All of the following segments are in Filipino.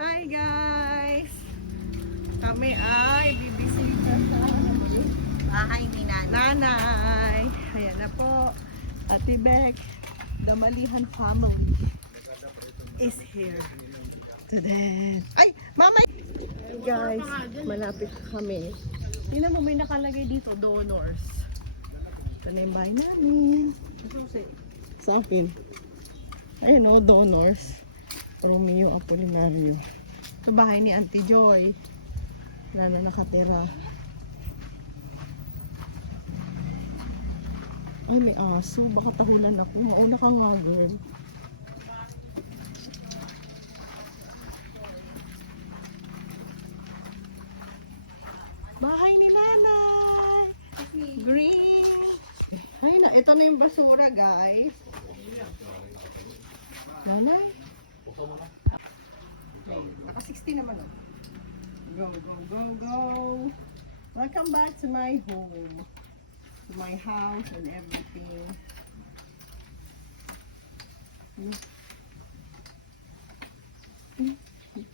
Hi guys! Kami ay bibisita sa Bahay ni Nanay. nanay. Ayan na po. Ate Beck, the Malihan family is here today. Ay! Mama! Hey guys, malapit kami. Tingnan mo, may nakalagay dito, donors. Ito na yung bahay namin. Sa akin. Ayun o, donors. Romeo Apolinario. Ito bahay ni Auntie Joy. Wala na nakatira. Ay, may aso. Baka tahulan ako. Mauna ka nga, girl. Bahay ni nanay. Green. Ay, ito na yung basura, guys. Nanay. Naka 60 naman, oh. Go, go, go, go. Welcome back to my home. To my house and everything.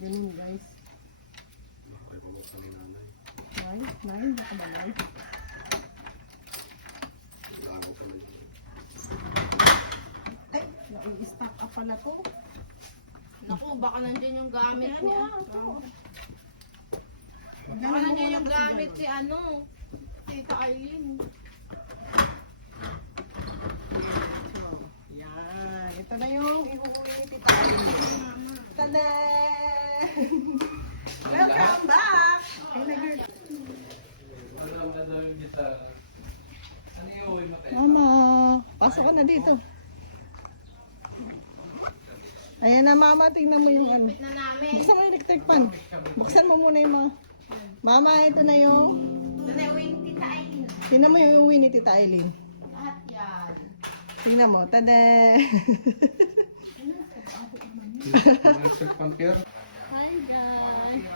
Ganun, guys. Nay, baka ba nay? Ay, nai-stack up pala to. Naku, baka nandiyan yung gamit niya. Baka Ganun nandiyan mo yung muna gamit kasi si Tita Aileen. yan. Ito na yung ihuhuli ni Tita Aileen. Tada! Welcome back! Ay, nag-girl. Mama, pasok ka na dito. Ayan na, Mama, tingnan mo yung ano. Bit na namin. Buksan mo yung electric fan. Buksan mo muna yung mga. Mama, ito na yung. Doon na yung Tita Aileen. Tingnan mo yung uwi ni Tita Aileen. Lahat yan. Tingnan mo. Tada! Hi, guys.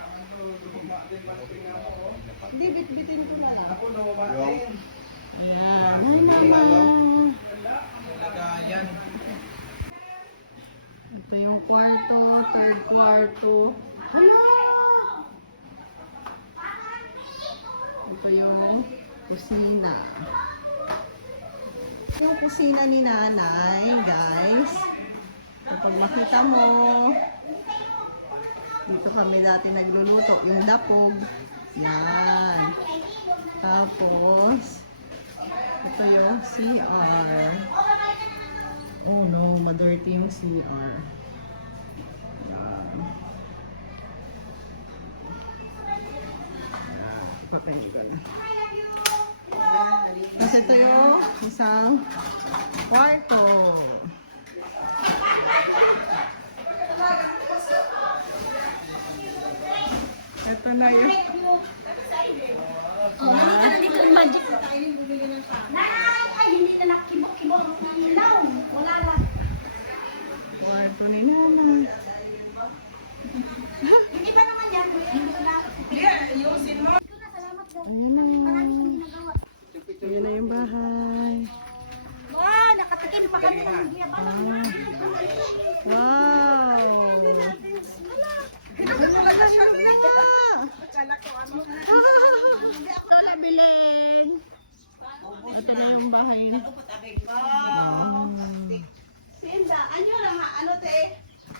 Hindi, bit-bitin ko na lang. Yan. Hi, Mama. Ito yung kwarto, third kwarto. Ito yung kusina. Ito yung kusina ni nanay, guys. Kapag makita mo, dito kami dati nagluluto, yung dapog. Yan. Tapos, ito yung CR. Oh no, madirty yung CR. Yan. Papahinga ko na. Kasi ito yung isang kwarto. Ito na yung... Oh, nandito na dito yung magic. Ay, hindi na nakibok-kibok ang ilaw. Wala lang. Kwarto ni Nana. Hindi pa naman yan. Hindi ko na. Ayusin mo. Ito na, salamat daw. Ayun na. Marami kang ginagawa. Ayun na yung bahay. Wow, nakatikim pa kami ng giyabalang na. Wow! Pinagkakalasyon na nga! Ito na bilhin! Ito na yung bahay. Wow! Sinda, anyo lang ha, ano te?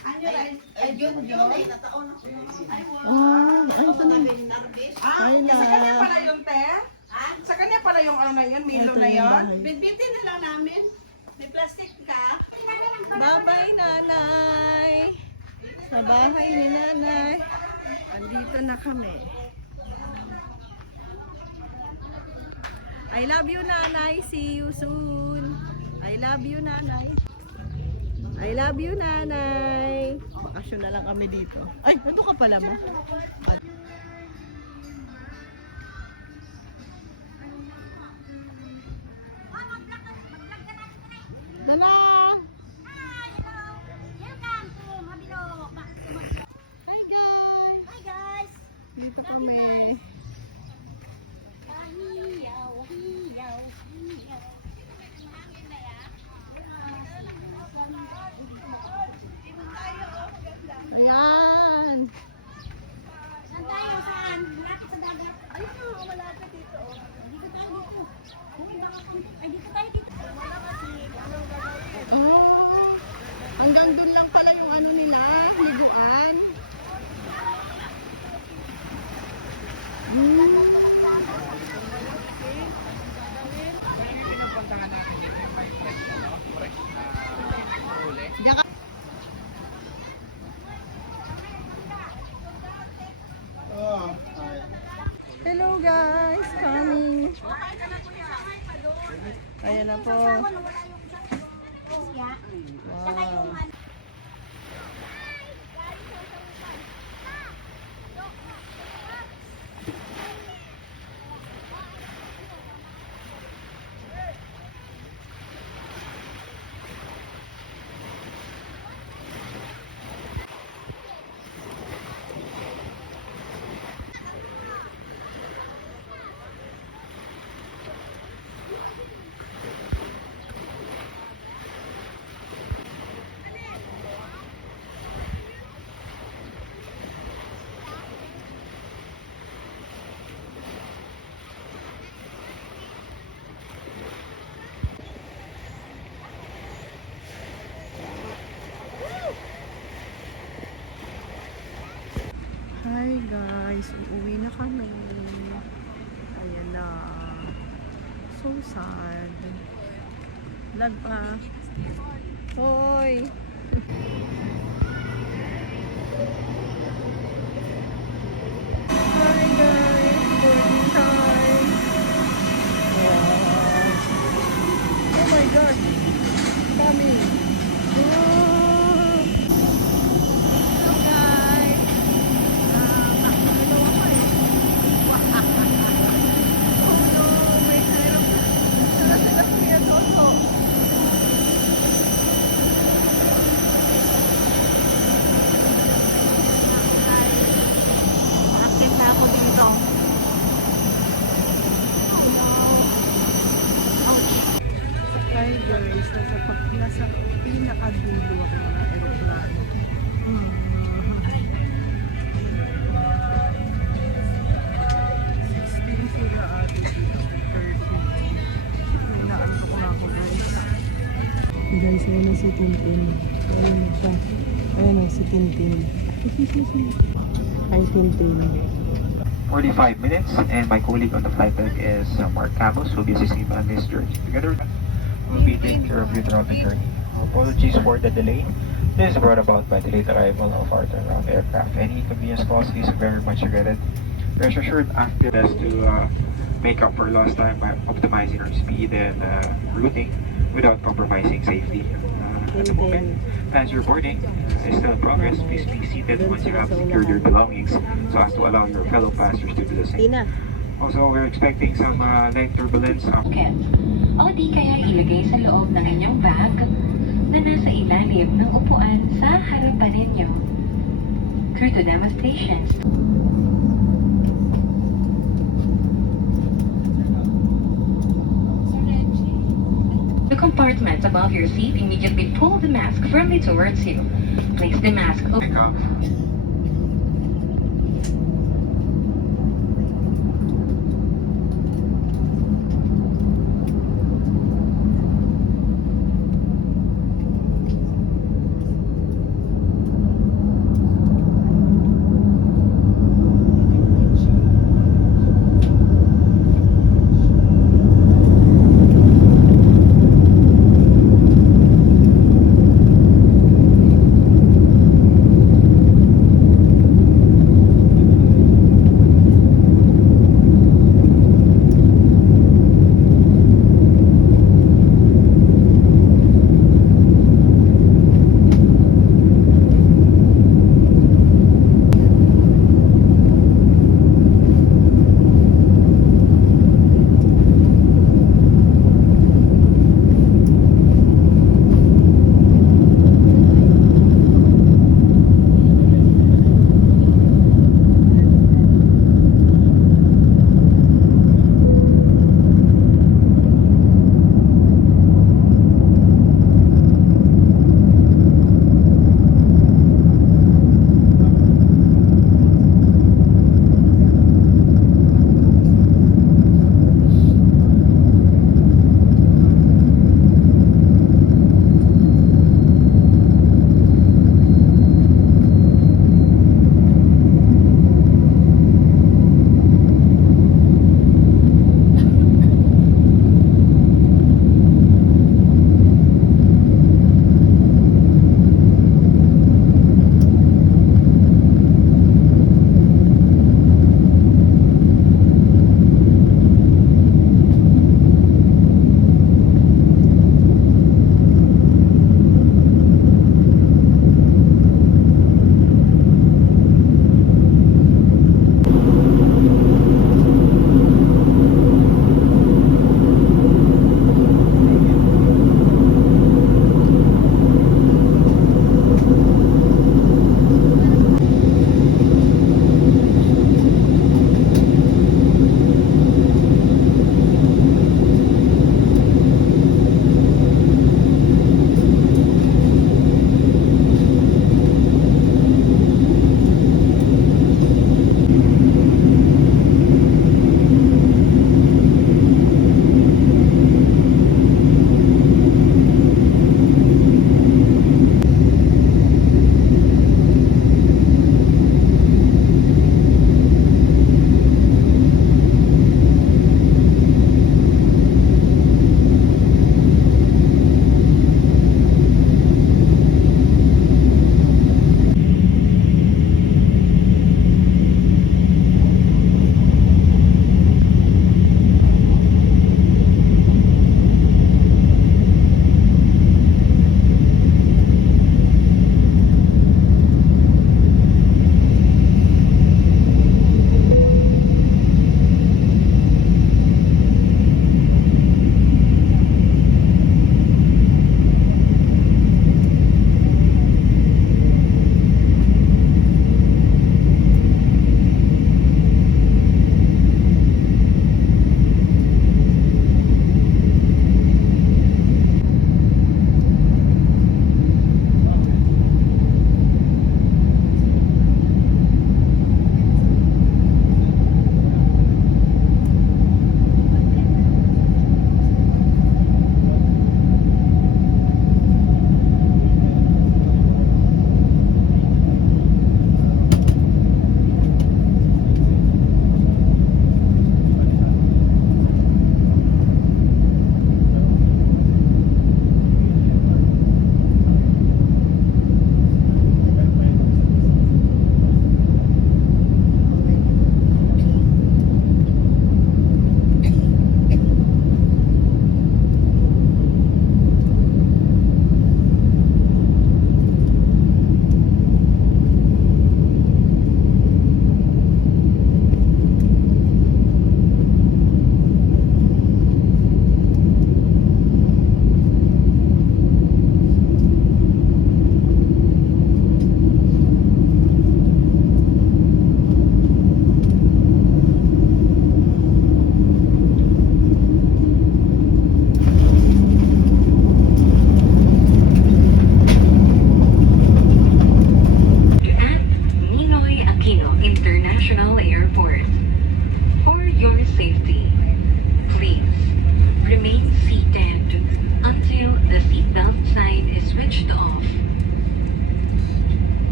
Anyo lang. Ay, yun. Ay, nataon ako. Ay, Wow! Ay, ito na. Ay, Sa kanya na. pala yung te? Sa kanya pala yung ano na yun, Milo Ito na yung yun? bahay. bitbitin na lang namin. May plastic ka. Bye-bye, nanay! Sa bahay ni nanay. Andito na kami. I love you, nanay. See you soon. I love you, nanay. I love you, nanay. Bakasyon na lang kami dito. Ay, nandun ka pala ba? Nanang! Welcome to Mabilo. Hi, guys! Hi guys. Dito kami. Hiyaw, hiyaw, hiyaw. Ayan. Ayan na po. Sasama na wala yung siya. Saka yung ano. Hi guys, uuwi na kami. Ayan na. So sad. Vlog pa. Hoy! Hi guys, boarding time. Wow. Oh my god. Dami. Wow. Hello guys. Nakakalaw ako eh. Oh no, may sarap. Sarap sila Kuya Toto. Akit na ako dito. Hi guys, nasa pinakadulo ako ng aeroplano. 16 sila ate dito. 30. May naanto ko na ako guys. Guys, ayan na si Tintin. Ayan na siya. Ayan na si Tintin. Hi Tintin. 45 minutes, and my colleague on the flight deck is Mark Campos, who will be assisting me on this journey. Together, we'll be taking care of you throughout the journey. Apologies for the delay. This is brought about by the late arrival of our turnaround aircraft. Any inconvenience caused is very much regretted. Rest assured, after this to make up for lost time by optimizing our speed and routing without compromising safety. At the moment, as your boarding is still in progress, please be seated once you have secured your belongings so as to allow your fellow passengers to do the same. Also, we're expecting some light turbulence. Pocket. O di kaya ilagay sa loob ng inyong bag na nasa ilalim ng upuan sa harapan ninyo. Crew to demonstrations. The compartment above your seat, immediately pull the mask firmly towards you. Place the mask over. Pick up.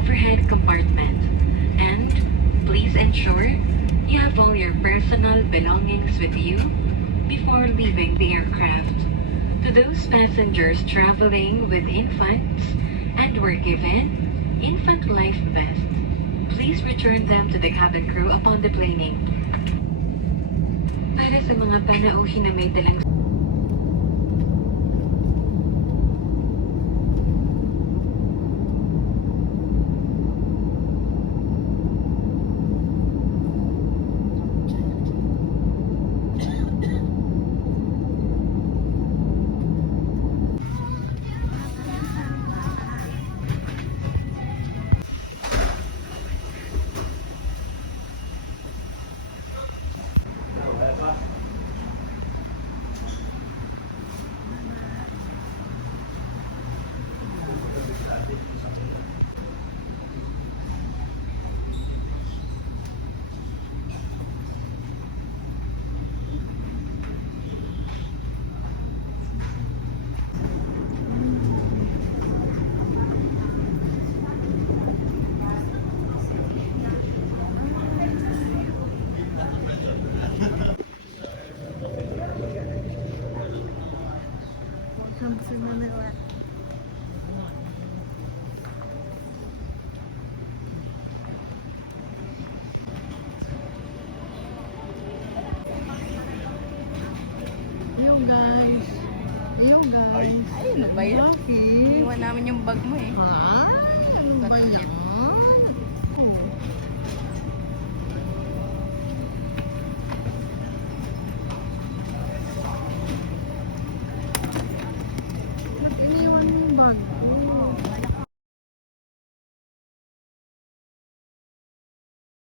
overhead compartment. And please ensure you have all your personal belongings with you before leaving the aircraft. To those passengers traveling with infants and were given infant life vests, please return them to the cabin crew upon deplaning. Para sa mga panauhin na may dalang Welcome to Manila. Yo guys. Yo guys. Ay, ano ba yun? Bakit? Iwan namin yung bag mo eh. Ha? Ano ba yan?